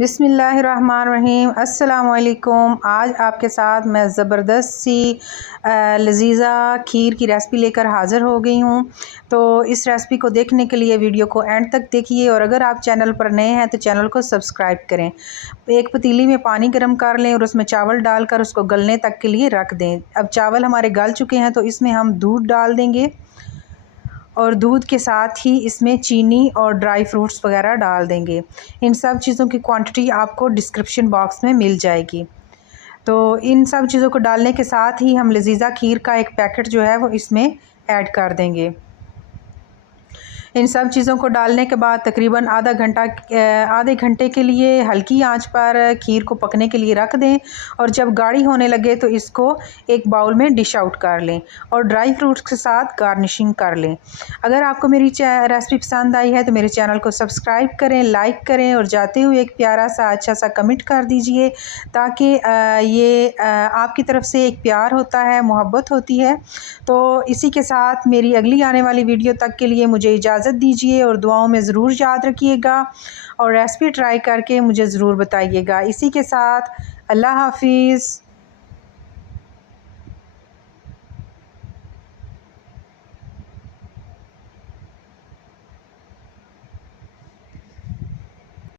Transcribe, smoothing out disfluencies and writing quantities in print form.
बिस्मिल्लाहिर्रहमानिर्रहीम। अस्सलामुअलैकुम। आज आपके साथ मैं ज़बरदस्त सी लज़ीज़ा खीर की रेसिपी लेकर हाज़िर हो गई हूँ। तो इस रेसिपी को देखने के लिए वीडियो को एंड तक देखिए, और अगर आप चैनल पर नए हैं तो चैनल को सब्सक्राइब करें। एक पतीली में पानी गर्म कर लें और उसमें चावल डालकर उसको गलने तक के लिए रख दें। अब चावल हमारे गल चुके हैं तो इसमें हम दूध डाल देंगे, और दूध के साथ ही इसमें चीनी और ड्राई फ्रूट्स वगैरह डाल देंगे। इन सब चीज़ों की क्वांटिटी आपको डिस्क्रिप्शन बॉक्स में मिल जाएगी। तो इन सब चीज़ों को डालने के साथ ही हम लज़ीज़ा खीर का एक पैकेट जो है वो इसमें ऐड कर देंगे। इन सब चीज़ों को डालने के बाद तकरीबन आधे घंटे के लिए हल्की आंच पर खीर को पकने के लिए रख दें, और जब गाढ़ी होने लगे तो इसको एक बाउल में डिश आउट कर लें और ड्राई फ्रूट्स के साथ गार्निशिंग कर लें। अगर आपको मेरी रेसिपी पसंद आई है तो मेरे चैनल को सब्सक्राइब करें, लाइक करें, और जाते हुए एक प्यारा सा अच्छा सा कमेंट कर दीजिए, ताकि ये आपकी तरफ से एक प्यार होता है, मोहब्बत होती है। तो इसी के साथ मेरी अगली आने वाली वीडियो तक के लिए मुझे इजाज़त दीजिए, और दुआओं में ज़रूर याद रखिएगा, और रेसिपी ट्राई करके मुझे ज़रूर बताइएगा। इसी के साथ अल्लाह हाफिज़।